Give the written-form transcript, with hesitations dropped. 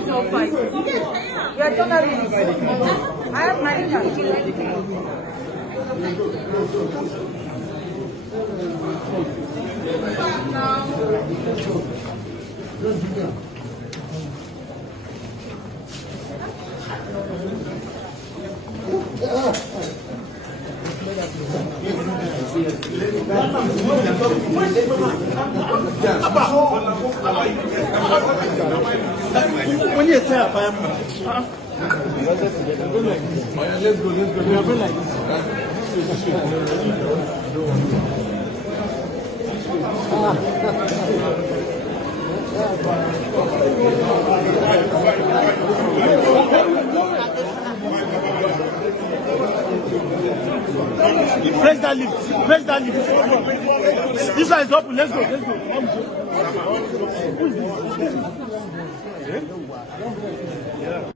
Let's not fight. We are journalists. I have my when you say let's go. We are like press that lift. Press that lift. This one is open. Let's go. Who is this?